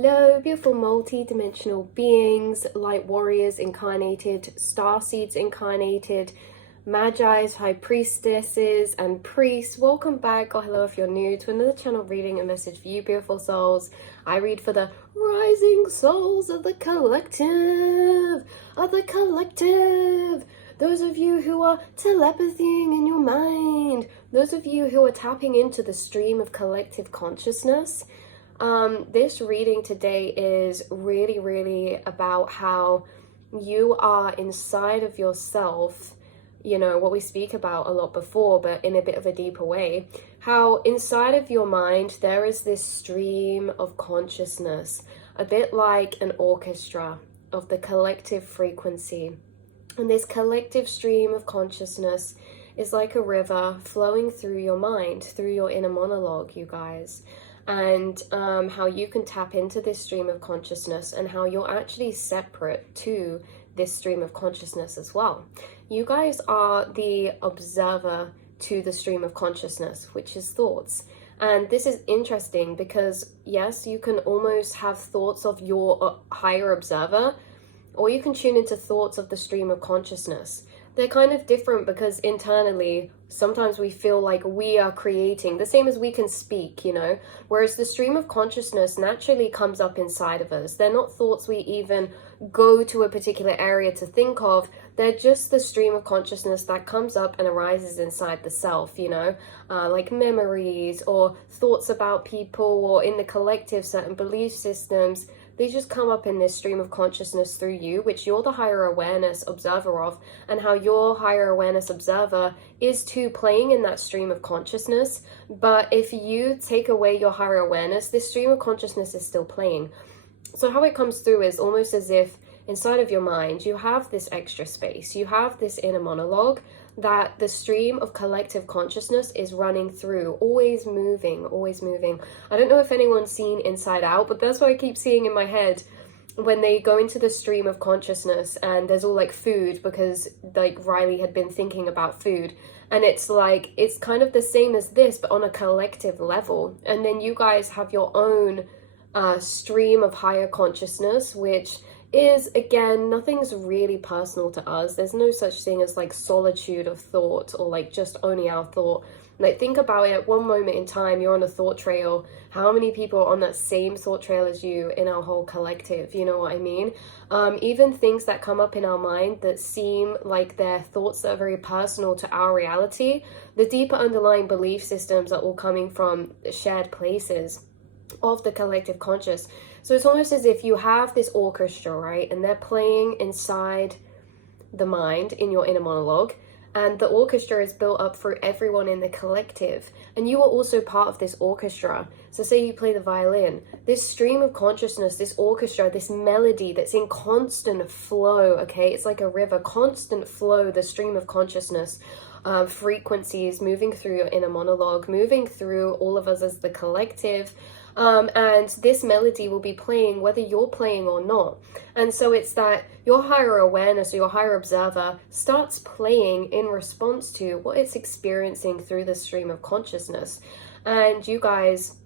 Hello, beautiful multi-dimensional beings, light warriors incarnated, star seeds incarnated, magi's, high priestesses, and priests. Welcome back, or hello if you're new, to another channel reading. A message for you, beautiful souls. I read for the rising souls of the collective, Those of you who are telepathying in your mind. Those of you who are tapping into the stream of collective consciousness. This reading today is really about how you are inside of yourself, what we speak about a lot before, but in a bit of a deeper way, how inside of your mind there is this stream of consciousness, a bit like an orchestra of the collective frequency. And this collective stream of consciousness is like a river flowing through your mind, through your inner monologue, you guys. And how you can tap into this stream of consciousness and how you're actually separate to this stream of consciousness as well. You guys are the observer to the stream of consciousness, which is thoughts. And this is interesting because, yes, you can almost have thoughts of your higher observer, or you can tune into thoughts of the stream of consciousness. They're kind of different because internally, sometimes we feel like we are creating, the same as we can speak, whereas the stream of consciousness naturally comes up inside of us. They're not thoughts we even go to a particular area to think of. They're just the stream of consciousness that comes up and arises inside the self, like memories or thoughts about people or in the collective, certain belief systems. They just come up in this stream of consciousness through you, which you're the higher awareness observer of, and how your higher awareness observer is too playing in that stream of consciousness. But if you take away your higher awareness, this stream of consciousness is still playing. So how it comes through is almost as if inside of your mind, you have this extra space, you have this inner monologue that the stream of collective consciousness is running through, always moving. I don't know if anyone's seen Inside Out, but that's what I keep seeing in my head when they go into the stream of consciousness and there's all like food, because like Riley had been thinking about food, and it's like, it's kind of the same as this, but on a collective level. And then you guys have your own stream of higher consciousness, which is, again, nothing's really personal to us. There's no such thing as like solitude of thought or like just only our thought. Like, think about it, at one moment in time you're on a thought trail. How many people are on that same thought trail as you in our whole collective? You know what I mean? Even things that come up in our mind that seem like they're thoughts that are very personal to our reality, the deeper underlying belief systems are all coming from shared places of the collective conscious. So it's almost as if you have this orchestra, right? And they're playing inside the mind in your inner monologue. And the orchestra is built up for everyone in the collective. And you are also part of this orchestra. So say you play the violin, this stream of consciousness, this orchestra, this melody that's in constant flow, okay? It's like a river, constant flow, the stream of consciousness, frequencies moving through your inner monologue, moving through all of us as the collective. And this melody will be playing whether you're playing or not. And so it's that your higher awareness or your higher observer starts playing in response to what it's experiencing through the stream of consciousness. And you guys,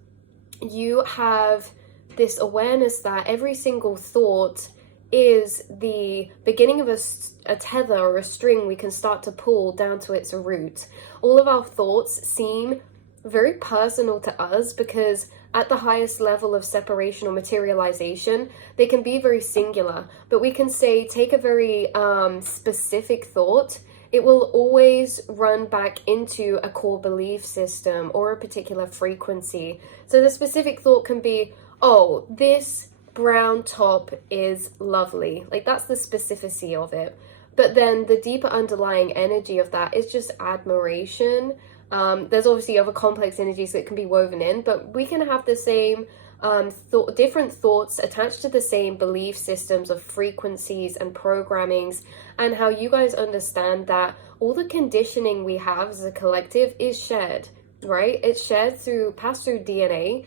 you have this awareness that every single thought is the beginning of a tether or a string we can start to pull down to its root. All of our thoughts seem very personal to us because at the highest level of separation or materialization, they can be very singular. But we can say, take a very specific thought, it will always run back into a core belief system or a particular frequency. So the specific thought can be, oh, this brown top is lovely. Like, that's the specificity of it. But then the deeper underlying energy of that is just admiration. There's obviously other complex energies that can be woven in, but we can have the same different thoughts attached to the same belief systems of frequencies and programmings, and how you guys understand that all the conditioning we have as a collective is shared, right? It's shared passed through DNA,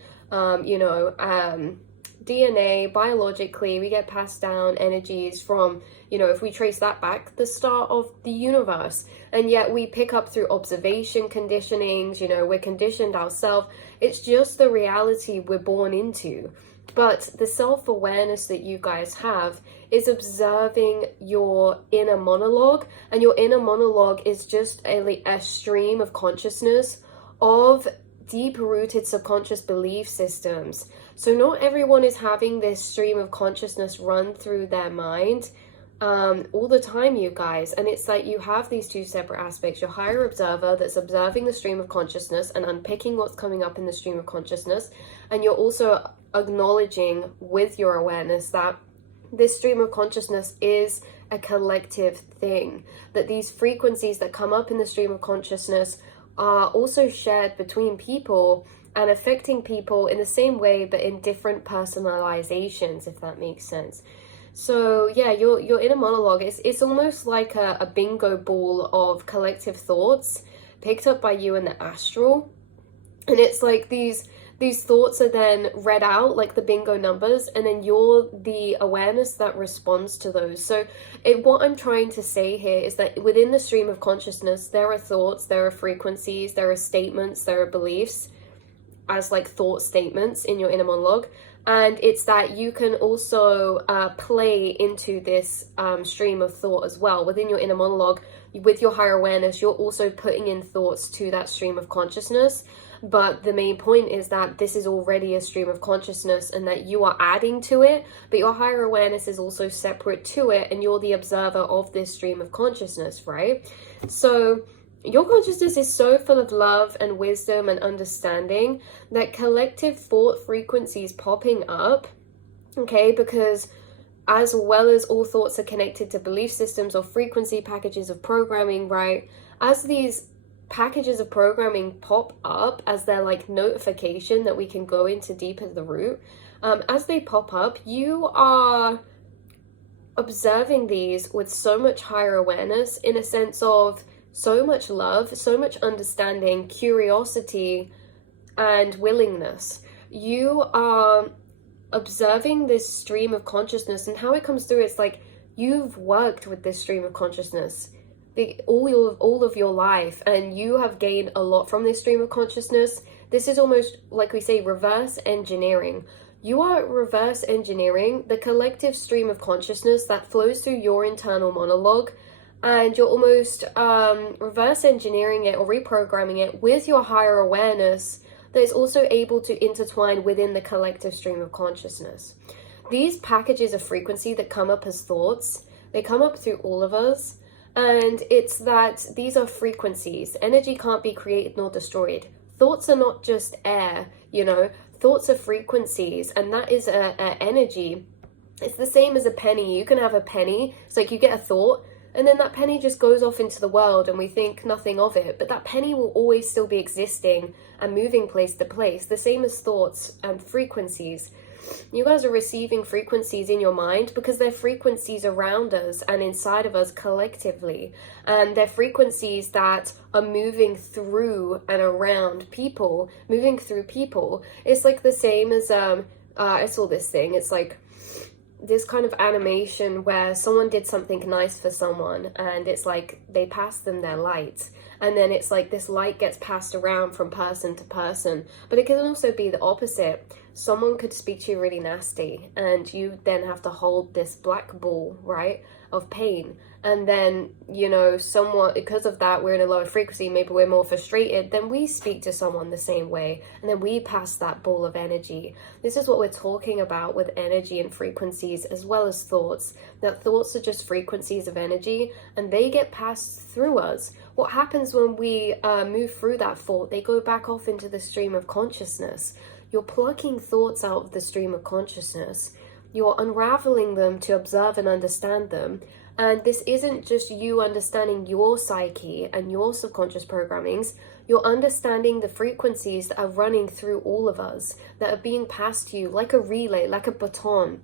DNA, biologically, we get passed down energies from, if we trace that back, the start of the universe. And yet we pick up through observation conditionings, we're conditioned ourselves. It's just the reality we're born into. But the self-awareness that you guys have is observing your inner monologue, and your inner monologue is just a stream of consciousness of deep-rooted subconscious belief systems. So not everyone is having this stream of consciousness run through their mind all the time, you guys. And it's like you have these two separate aspects: your higher observer that's observing the stream of consciousness and unpicking what's coming up in the stream of consciousness, and you're also acknowledging with your awareness that this stream of consciousness is a collective thing, that these frequencies that come up in the stream of consciousness are also shared between people and affecting people in the same way but in different personalizations, if that makes sense. So yeah, your inner monologue it's almost like a bingo ball of collective thoughts picked up by you in the astral, and it's like these thoughts are then read out like the bingo numbers, and then you're the awareness that responds to those. So what I'm trying to say here is that within the stream of consciousness, there are thoughts, there are frequencies, there are statements, there are beliefs as like thought statements in your inner monologue. And it's that you can also play into this stream of thought as well. Within your inner monologue, with your higher awareness, you're also putting in thoughts to that stream of consciousness. But the main point is that this is already a stream of consciousness and that you are adding to it, but your higher awareness is also separate to it, and you're the observer of this stream of consciousness, right? So your consciousness is so full of love and wisdom and understanding that collective thought frequencies popping up, okay, because as well as all thoughts are connected to belief systems or frequency packages of programming, right? As these packages of programming pop up as their like notification that we can go into deeper the root, as they pop up, you are observing these with so much higher awareness, in a sense of so much love, so much understanding, curiosity, and willingness. You are observing this stream of consciousness, and how it comes through, it's like you've worked with this stream of consciousness all of your life, and you have gained a lot from this stream of consciousness. This is almost like we say reverse engineering. You are reverse engineering the collective stream of consciousness that flows through your internal monologue, and you're almost reverse engineering it or reprogramming it with your higher awareness that is also able to intertwine within the collective stream of consciousness. These packages of frequency that come up as thoughts, they come up through all of us. And it's that these are frequencies. Energy can't be created nor destroyed. Thoughts are not just air, you know. Thoughts are frequencies, and that is a energy. It's the same as a penny. You can have a penny. It's like you get a thought, and then that penny just goes off into the world, and we think nothing of it. But that penny will always still be existing and moving place to place. The same as thoughts and frequencies. You guys are receiving frequencies in your mind because they're frequencies around us and inside of us collectively, and they're frequencies that are moving through and around people, moving through people. It's like the same as I saw this thing. It's like this kind of animation where someone did something nice for someone, and it's like they passed them their light, and then it's like this light gets passed around from person to person. But it can also be the opposite. Someone could speak to you really nasty, and you then have to hold this black ball, right, of pain. And then, you know, someone, because of that, we're in a lower frequency, maybe we're more frustrated, then we speak to someone the same way, and then we pass that ball of energy. This is what we're talking about with energy and frequencies, as well as thoughts. That thoughts are just frequencies of energy, and they get passed through us. What happens when we move through that thought? They go back off into the stream of consciousness. You're plucking thoughts out of the stream of consciousness. You're unraveling them to observe and understand them. And this isn't just you understanding your psyche and your subconscious programmings. You're understanding the frequencies that are running through all of us, that are being passed to you like a relay, like a baton.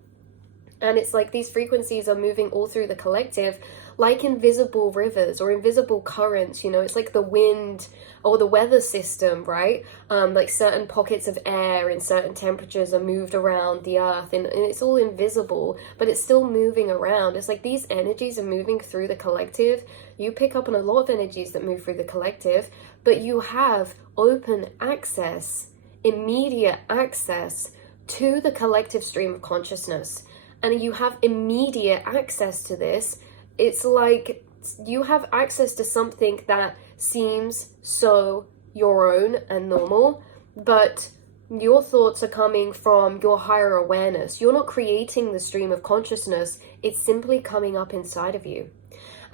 And it's like these frequencies are moving all through the collective, like invisible rivers or invisible currents, you know. It's like the wind or the weather system, right? Like certain pockets of air in certain temperatures are moved around the earth, and it's all invisible, but it's still moving around. It's like these energies are moving through the collective. You pick up on a lot of energies that move through the collective, but you have open access, immediate access to the collective stream of consciousness, and you have immediate access to this. It's like you have access to something that seems so your own and normal, but your thoughts are coming from your higher awareness. You're not creating the stream of consciousness, it's simply coming up inside of you.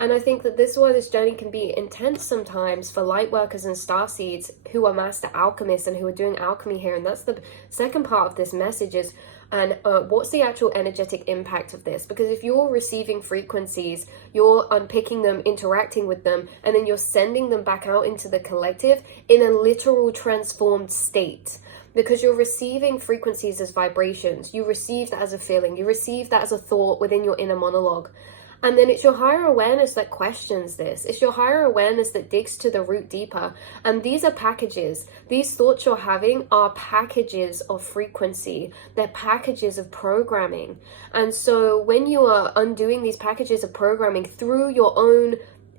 And I think that this is why this journey can be intense sometimes for light workers and starseeds who are master alchemists and who are doing alchemy here. And that's the second part of this message is, and what's the actual energetic impact of this? Because if you're receiving frequencies, you're unpicking them, interacting with them, and then you're sending them back out into the collective in a literal transformed state. Because you're receiving frequencies as vibrations. You receive that as a feeling. You receive that as a thought within your inner monologue. And then it's your higher awareness that questions this. It's your higher awareness that digs to the root deeper. And these are packages. These thoughts you're having are packages of frequency. They're packages of programming. And so when you are undoing these packages of programming through your own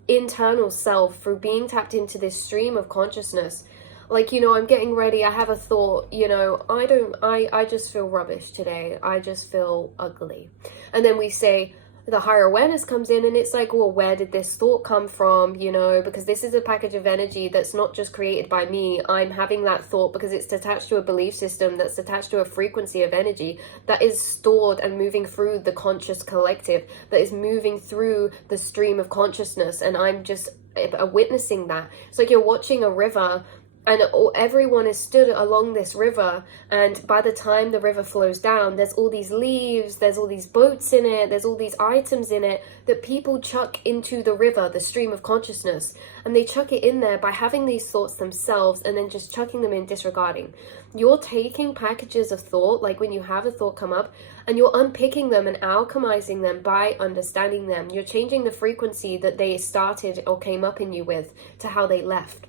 internal self, through being tapped into this stream of consciousness, like, you know, I'm getting ready, I have a thought, you know, I just feel rubbish today. I just feel ugly. And then we say, the higher awareness comes in and it's like, well, where did this thought come from? You know, because this is a package of energy that's not just created by me. I'm having that thought because it's attached to a belief system that's attached to a frequency of energy that is stored and moving through the conscious collective, that is moving through the stream of consciousness. And I'm just witnessing that. It's like you're watching a river, and everyone is stood along this river, and by the time the river flows down, there's all these leaves, there's all these boats in it, there's all these items in it that people chuck into the river, the stream of consciousness, and they chuck it in there by having these thoughts themselves and then just chucking them in, disregarding. You're taking packages of thought, like when you have a thought come up, and you're unpicking them and alchemizing them by understanding them. You're changing the frequency that they started or came up in you with to how they left.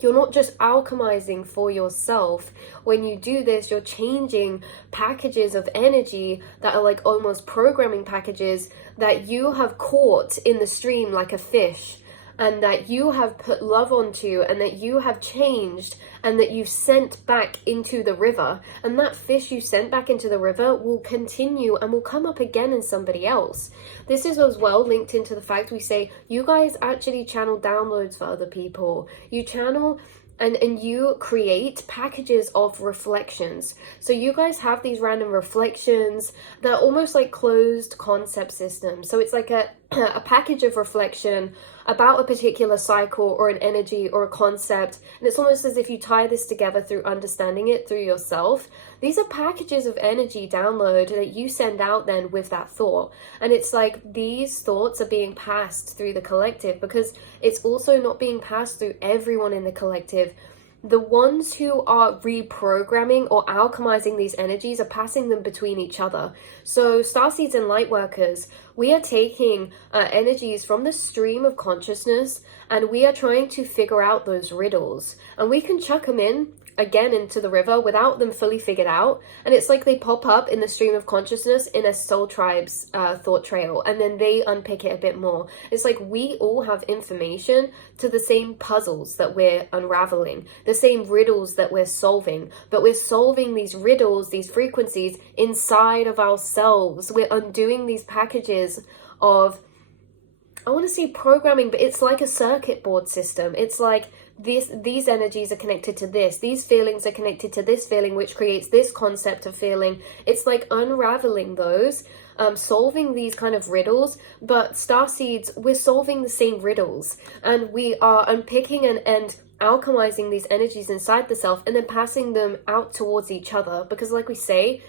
You're not just alchemizing for yourself. When you do this, you're changing packages of energy that are like almost programming packages that you have caught in the stream like a fish, and that you have put love onto, and that you have changed, and that you've sent back into the river. And that fish you sent back into the river will continue and will come up again in somebody else. This is as well linked into the fact we say, you guys actually channel downloads for other people. You channel and you create packages of reflections. So you guys have these random reflections that are almost like closed concept systems. So it's like a package of reflection about a particular cycle or an energy or a concept, and it's almost as if you tie this together through understanding it through yourself. These are packages of energy download that you send out then with that thought, and it's like these thoughts are being passed through the collective, because it's also not being passed through everyone in the collective. The ones who are reprogramming or alchemizing these energies are passing them between each other. So starseeds and light workers, we are taking energies from the stream of consciousness, and we are trying to figure out those riddles. And we can chuck them in again into the river without them fully figured out, and it's like they pop up in the stream of consciousness in a soul tribe's thought trail, and then they unpick it a bit more. It's like we all have information to the same puzzles that we're unraveling, the same riddles that we're solving, but we're solving these riddles, these frequencies inside of ourselves. We're undoing these packages of, I want to say programming, but it's like a circuit board system. It's like these energies are connected to this, these feelings are connected to this feeling, which creates this concept of feeling. It's like unraveling those, solving these kind of riddles. But starseeds, we're solving the same riddles, and we are unpicking and alchemizing these energies inside the self, and then passing them out towards each other. Because like we say,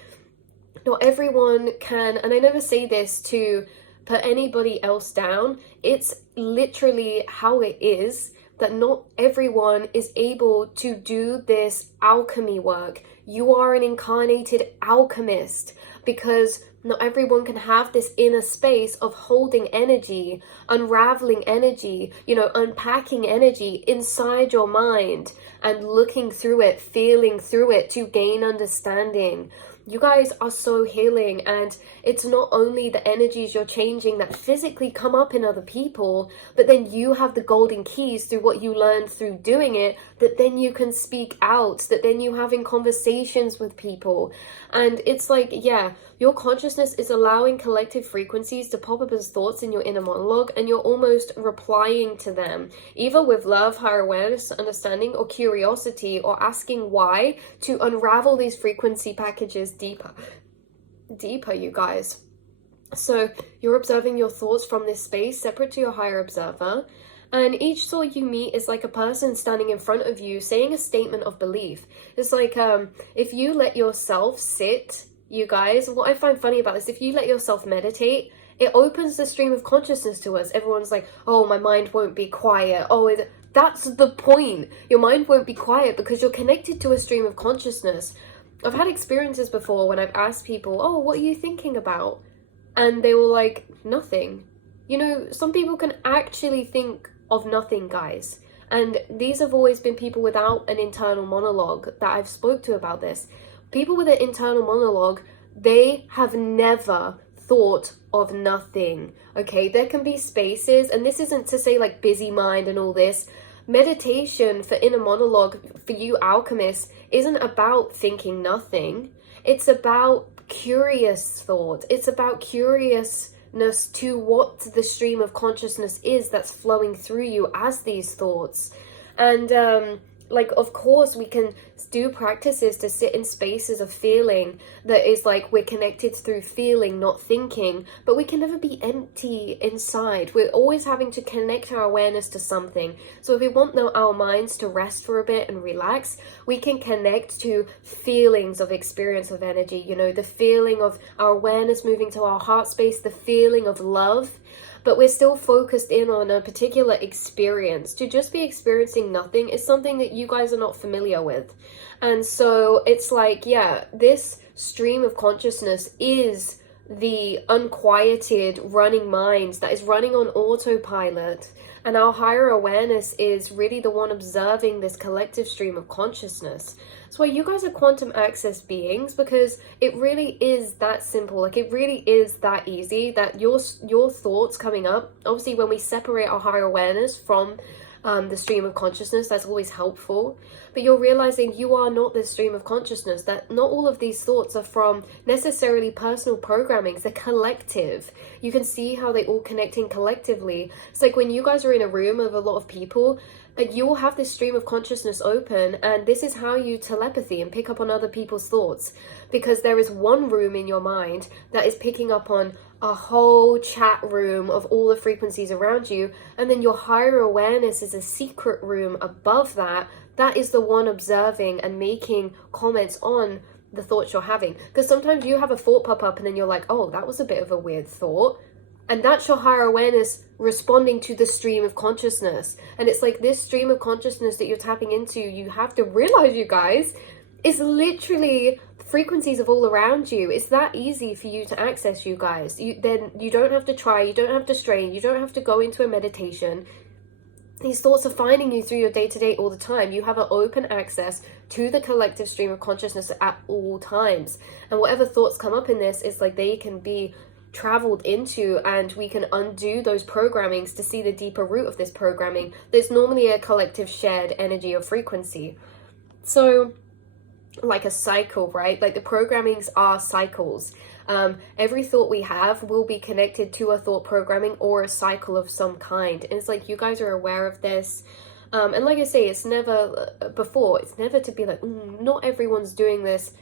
not everyone can, and I never say this to put anybody else down, it's literally how it is, that not everyone is able to do this alchemy work. You are an incarnated alchemist, because not everyone can have this inner space of holding energy, unraveling energy, you know, unpacking energy inside your mind and looking through it, feeling through it to gain understanding. You guys are so healing, and it's not only the energies you're changing that physically come up in other people, but then you have the golden keys through what you learned through doing it that then you can speak out, that then you having conversations with people. And it's like, yeah, your consciousness is allowing collective frequencies to pop up as thoughts in your inner monologue, and you're almost replying to them, either with love, higher awareness, understanding, or curiosity, or asking why, to unravel these frequency packages deeper, you guys. So you're observing your thoughts from this space separate to your higher observer. And each soul you meet is like a person standing in front of you saying a statement of belief. It's like, if you let yourself sit, you guys, what I find funny about this, if you let yourself meditate, it opens the stream of consciousness to us. Everyone's like, oh, my mind won't be quiet. Oh, that's the point. Your mind won't be quiet because you're connected to a stream of consciousness. I've had experiences before when I've asked people, oh, what are you thinking about? And they were like, nothing. You know, some people can actually think of nothing, guys. And these have always been people without an internal monologue that I've spoke to about this. People with an internal monologue, they have never thought of nothing. Okay, there can be spaces, and this isn't to say like busy mind and all this. Meditation for inner monologue for you alchemists isn't about thinking nothing. It's about curious thought. It's about curiousness to what the stream of consciousness is that's flowing through you as these thoughts. And like, of course, we can do practices to sit in spaces of feeling that is like we're connected through feeling, not thinking, but we can never be empty inside. We're always having to connect our awareness to something. So if we want our minds to rest for a bit and relax, we can connect to feelings of experience of energy, you know, the feeling of our awareness moving to our heart space, the feeling of love. But we're still focused in on a particular experience. To just be experiencing nothing is something that you guys are not familiar with. And so it's like, yeah, this stream of consciousness is the unquieted running mind that is running on autopilot. And our higher awareness is really the one observing this collective stream of consciousness. That's why you guys are quantum access beings, because it really is that simple. Like, it really is that easy, that your thoughts coming up, obviously when we separate our higher awareness from the stream of consciousness, that's always helpful. But you're realizing you are not this stream of consciousness, that not all of these thoughts are from necessarily personal programmings, they're collective. You can see how they all connecting collectively. It's like when you guys are in a room of a lot of people, and you will have this stream of consciousness open, and this is how you telepathy and pick up on other people's thoughts, because there is one room in your mind that is picking up on a whole chat room of all the frequencies around you, and then your higher awareness is a secret room above that. That is the one observing and making comments on the thoughts you're having. Because sometimes you have a thought pop up and then you're like, oh, that was a bit of a weird thought. And that's your higher awareness responding to the stream of consciousness. And it's like this stream of consciousness that you're tapping into, you have to realize, you guys, is literally frequencies of all around you. It's that easy for you to access, you guys. Then you don't have to try, you don't have to strain, you don't have to go into a meditation. These thoughts are finding you through your day-to-day all the time. You have an open access to the collective stream of consciousness at all times. And whatever thoughts come up in this, is like they can be traveled into, and we can undo those programmings to see the deeper root of this programming. There's normally a collective shared energy or frequency. So like a cycle, right? Like the programmings are cycles. Every thought we have will be connected to a thought programming or a cycle of some kind. And it's like you guys are aware of this. And like I say, it's never to be like, not everyone's doing this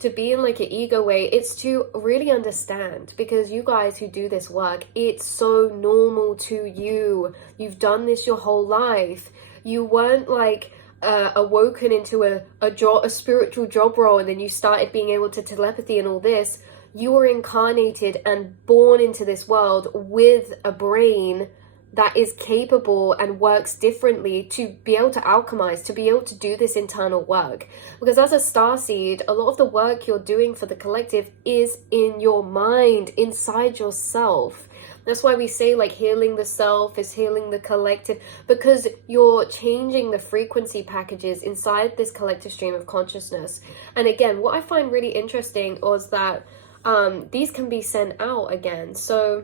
to be in like an ego way. It's to really understand, because you guys who do this work, it's so normal to you. You've done this your whole life. You weren't like awoken into a spiritual job role and then you started being able to telepathy and all this. You were incarnated and born into this world with a brain that is capable and works differently to be able to alchemize, to be able to do this internal work. Because as a starseed, a lot of the work you're doing for the collective is in your mind, inside yourself. That's why we say like healing the self is healing the collective, because you're changing the frequency packages inside this collective stream of consciousness. And again, what I find really interesting was that these can be sent out again. So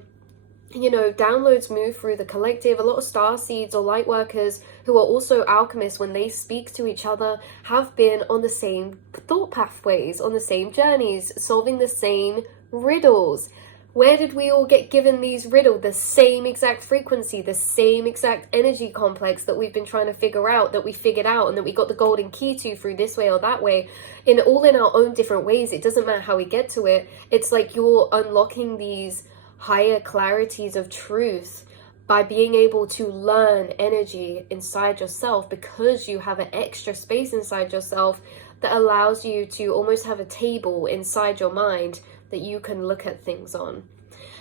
you know, downloads move through the collective. A lot of star seeds or light workers who are also alchemists, when they speak to each other, have been on the same thought pathways, on the same journeys, solving the same riddles. Where did we all get given these riddles? The same exact frequency, the same exact energy complex that we've been trying to figure out, that we figured out, and that we got the golden key to through this way or that way, in our own different ways. It doesn't matter how we get to it. It's like you're unlocking these higher clarities of truth by being able to learn energy inside yourself, because you have an extra space inside yourself that allows you to almost have a table inside your mind that you can look at things on.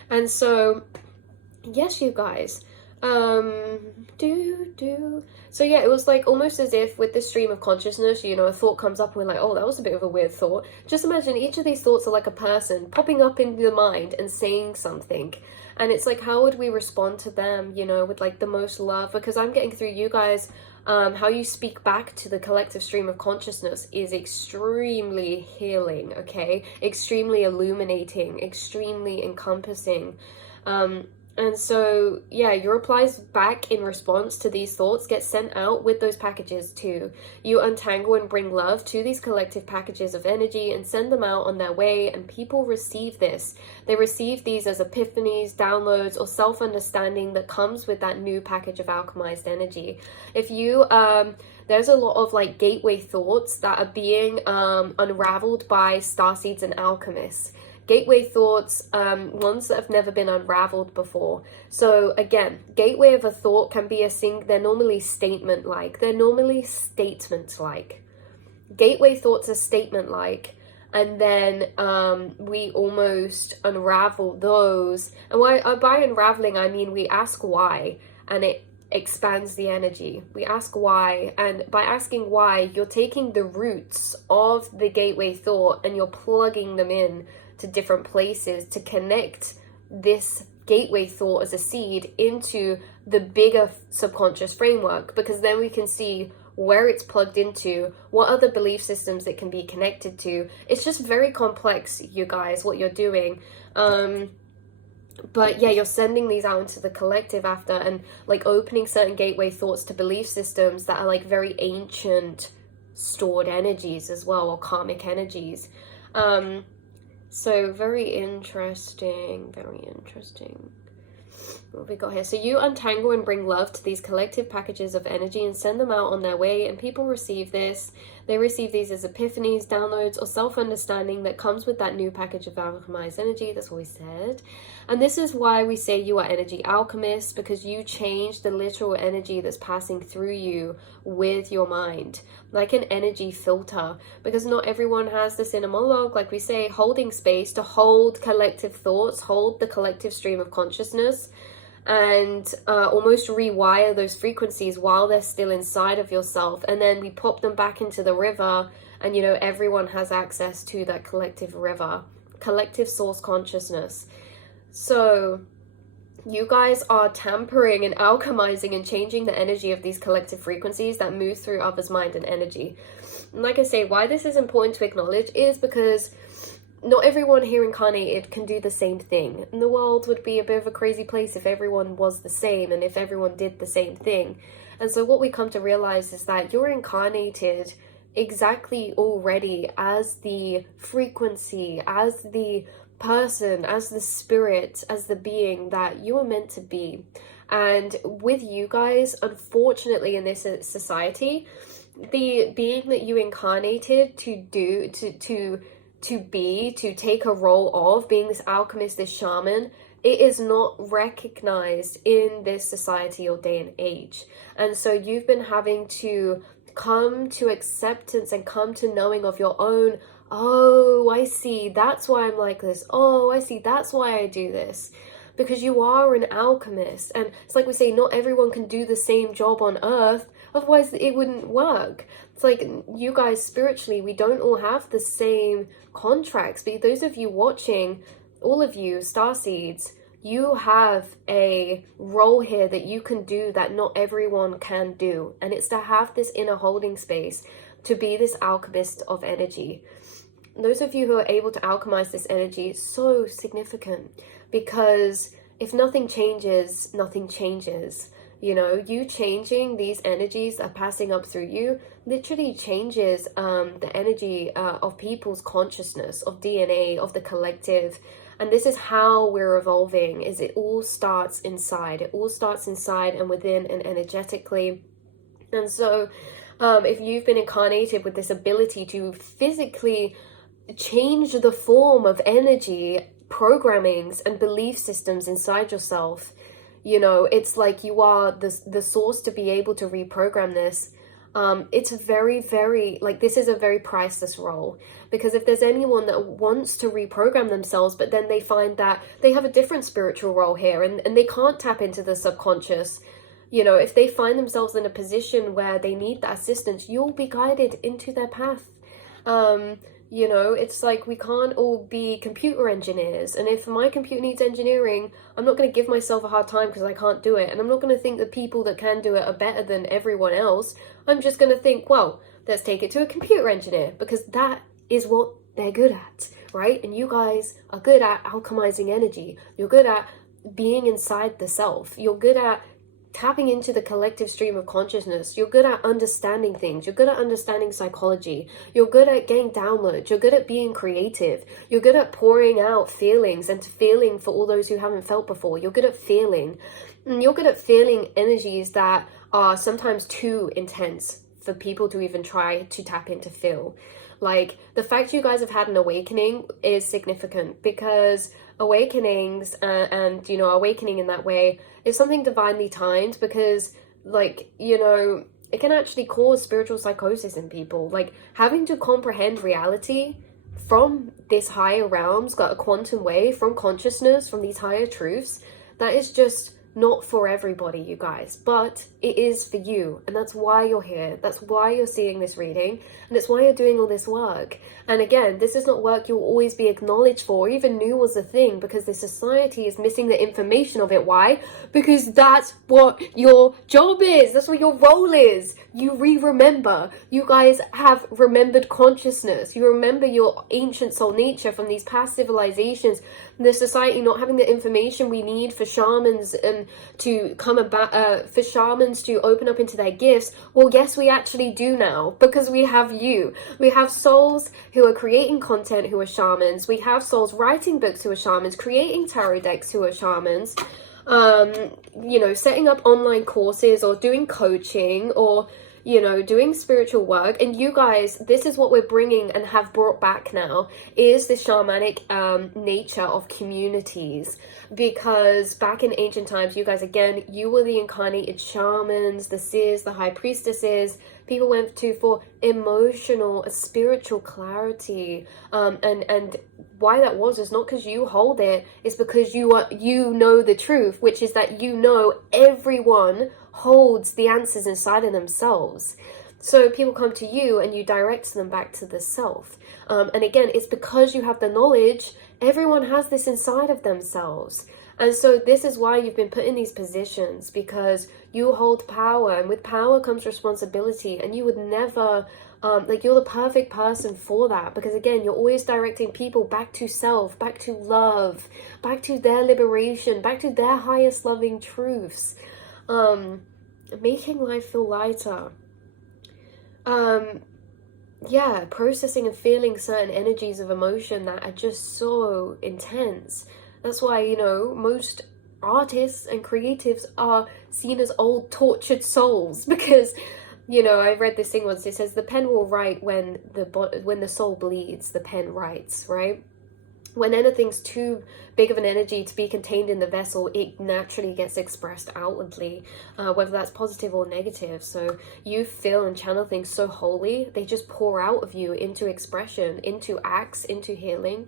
And so, yes, you guys, so yeah, it was like almost as if with this stream of consciousness, you know, a thought comes up and we're like, oh, that was a bit of a weird thought. Just imagine each of these thoughts are like a person popping up in the mind and saying something. And it's like, how would we respond to them, you know, with like the most love? Because I'm getting through you guys, how you speak back to the collective stream of consciousness is extremely healing, okay? Extremely illuminating, extremely encompassing. And so, yeah, your replies back in response to these thoughts get sent out with those packages too. You untangle and bring love to these collective packages of energy and send them out on their way, and people receive this. They receive these as epiphanies, downloads, or self-understanding that comes with that new package of alchemized energy. If you, there's a lot of like gateway thoughts that are being unraveled by starseeds and alchemists. Gateway thoughts, ones that have never been unraveled before. So again, gateway of a thought can be they're normally statement-like. Gateway thoughts are statement-like, and then we almost unravel those. And by unraveling, I mean we ask why, and it expands the energy. We ask why, and by asking why, you're taking the roots of the gateway thought and you're plugging them in to different places to connect this gateway thought as a seed into the bigger subconscious framework, because then we can see where it's plugged into, what other belief systems it can be connected to. It's just very complex, you guys, what you're doing. But yeah, you're sending these out into the collective after, and like opening certain gateway thoughts to belief systems that are like very ancient stored energies as well, or karmic energies. So very interesting, What have we got here? So you untangle and bring love to these collective packages of energy and send them out on their way, and people receive this. They receive these as epiphanies, downloads, or self-understanding that comes with that new package of alchemized energy. That's what we said. And this is why we say you are energy alchemists, because you change the literal energy that's passing through you with your mind, like an energy filter, because not everyone has this inner monologue, like we say, holding space to hold collective thoughts, hold the collective stream of consciousness, and almost rewire those frequencies while they're still inside of yourself. And then we pop them back into the river, and you know, everyone has access to that collective river, collective source consciousness. So you guys are tampering and alchemizing and changing the energy of these collective frequencies that move through others' mind and energy. And like I say, why this is important to acknowledge is because not everyone here incarnated can do the same thing. And the world would be a bit of a crazy place if everyone was the same and if everyone did the same thing. And so what we come to realize is that you're incarnated exactly already as the frequency, as the person, as the spirit, as the being that you are meant to be. And with you guys, unfortunately, in this society, the being that you incarnated to take a role of being this alchemist, this shaman, it is not recognized in this society or day and age. And so you've been having to come to acceptance and come to knowing of your own, oh, I see, that's why I'm like this. Oh, I see, that's why I do this. Because you are an alchemist. And it's like we say, not everyone can do the same job on earth, otherwise it wouldn't work. It's like you guys spiritually, we don't all have the same contracts. But those of you watching, all of you starseeds, you have a role here that you can do that not everyone can do. And it's to have this inner holding space, to be this alchemist of energy. Those of you who are able to alchemize this energy is so significant, because if nothing changes, nothing changes. You know, you changing these energies that are passing up through you literally changes the energy of people's consciousness, of DNA, of the collective. And this is how we're evolving, is it all starts inside. It all starts inside and within and energetically. And so if you've been incarnated with this ability to physically change the form of energy, programmings and belief systems inside yourself, you know, it's like you are the source to be able to reprogram this. It's very, very, like, this is a very priceless role, because if there's anyone that wants to reprogram themselves, but then they find that they have a different spiritual role here and they can't tap into the subconscious, you know, if they find themselves in a position where they need that assistance, you'll be guided into their path. You know, it's like we can't all be computer engineers. And if my computer needs engineering, I'm not going to give myself a hard time because I can't do it. And I'm not going to think that people that can do it are better than everyone else. I'm just going to think, well, let's take it to a computer engineer, because that is what they're good at, right? And you guys are good at alchemizing energy. You're good at being inside the self. You're good at tapping into the collective stream of consciousness. You're good at understanding things. You're good at understanding psychology. You're good at getting downloads. You're good at being creative. You're good at pouring out feelings and feeling for all those who haven't felt before. You're good at feeling. And you're good at feeling energies that are sometimes too intense for people to even try to tap into feel. Like, the fact you guys have had an awakening is significant, because awakenings and you know, awakening in that way is something divinely timed, because, like, you know, it can actually cause spiritual psychosis in people. Like, having to comprehend reality from this higher realms, got a quantum way, from consciousness, from these higher truths, that is just not for everybody, you guys, but it is for you. And that's why you're here. That's why you're seeing this reading, and it's why you're doing all this work. And again, this is not work you'll always be acknowledged for, or even knew was a thing, because the society is missing the information of it. Why? Because that's what your job is. That's what your role is. You remember. You guys have remembered consciousness. You remember your ancient soul nature from these past civilizations. The society not having the information we need for shamans and to come about, for shamans to open up into their gifts. Well, yes, we actually do now, because we have you. We have souls who are creating content who are shamans. We have souls writing books who are shamans, creating tarot decks who are shamans, you know, setting up online courses or doing coaching, or, you know, doing spiritual work. And you guys, this is what we're bringing and have brought back now, is the shamanic nature of communities. Because back in ancient times, you guys, again, you were the incarnated shamans, the seers, the high priestesses. People went to for emotional, spiritual clarity, and why that was is not because you hold it, it's because you know the truth, which is that, you know, everyone holds the answers inside of themselves. So people come to you and you direct them back to the self. And again, it's because you have the knowledge. Everyone has this inside of themselves. And so this is why you've been put in these positions, because you hold power, and with power comes responsibility. And you would never, like, you're the perfect person for that, because again, you're always directing people back to self, back to love, back to their liberation, back to their highest loving truths. Making life feel lighter. Yeah, processing and feeling certain energies of emotion that are just so intense. That's why, you know, most artists and creatives are seen as old tortured souls, because, you know, I read this thing once, it says the pen will write when the soul bleeds, the pen writes, right? When anything's too big of an energy to be contained in the vessel, it naturally gets expressed outwardly, whether that's positive or negative. So you feel and channel things so wholly, they just pour out of you into expression, into acts, into healing.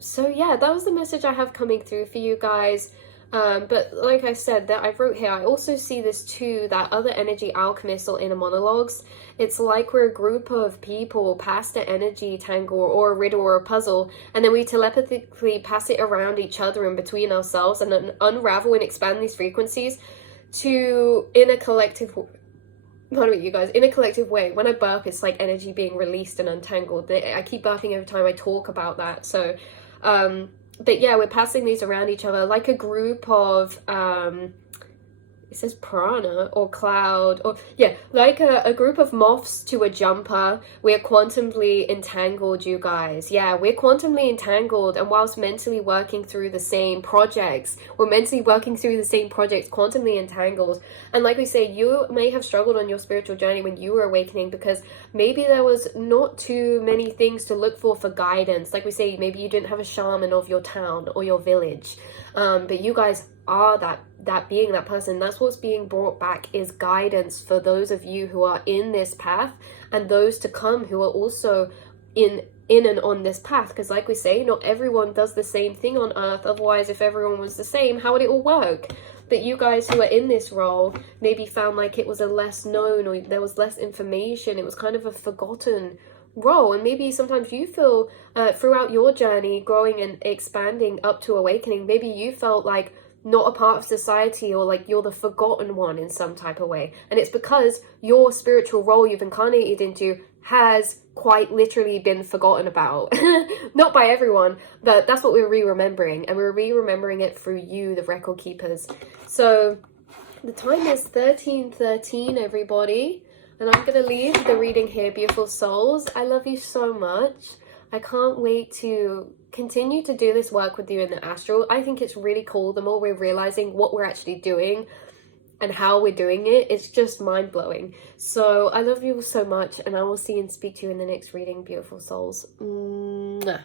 So yeah, that was the message I have coming through for you guys. But like I said, that I wrote here, I also see this too, that other energy alchemists or inner monologues. It's like we're a group of people past an energy tangle or a riddle or a puzzle, and then we telepathically pass it around each other and between ourselves, and then unravel and expand these frequencies to, in a collective, pardon me, you guys, in a collective way. When I burp, it's like energy being released and untangled. I keep burping every time I talk about that. So but yeah, we're passing these around each other like a group of it says prana or cloud, or yeah, like a group of moths to a jumper. We're quantumly entangled, you guys. Yeah, we're quantumly entangled, and whilst mentally working through the same projects, we're mentally working through the same projects, quantumly entangled. And like we say, you may have struggled on your spiritual journey when you were awakening because maybe there was not too many things to look for guidance. Like we say, maybe you didn't have a shaman of your town or your village, but you guys are that being, that person. That's what's being brought back, is guidance for those of you who are in this path and those to come who are also in and on this path. Because like we say, not everyone does the same thing on earth. Otherwise, if everyone was the same, how would it all work? But you guys who are in this role maybe found like it was a less known, or there was less information. It was kind of a forgotten role. And maybe sometimes you feel throughout your journey growing and expanding up to awakening, maybe you felt like not a part of society, or like you're the forgotten one in some type of way. And it's because your spiritual role you've incarnated into has quite literally been forgotten about. Not by everyone, but that's what we're re-remembering, and we're re-remembering it through you, the record keepers. So the time is 13:13, everybody, and I'm gonna leave the reading here, beautiful souls. I love you so much. I can't wait to continue to do this work with you in the astral. I think it's really cool. The more we're realizing what we're actually doing and how we're doing it, it's just mind-blowing. So I love you all so much, and I will see and speak to you in the next reading, beautiful souls. Mwah.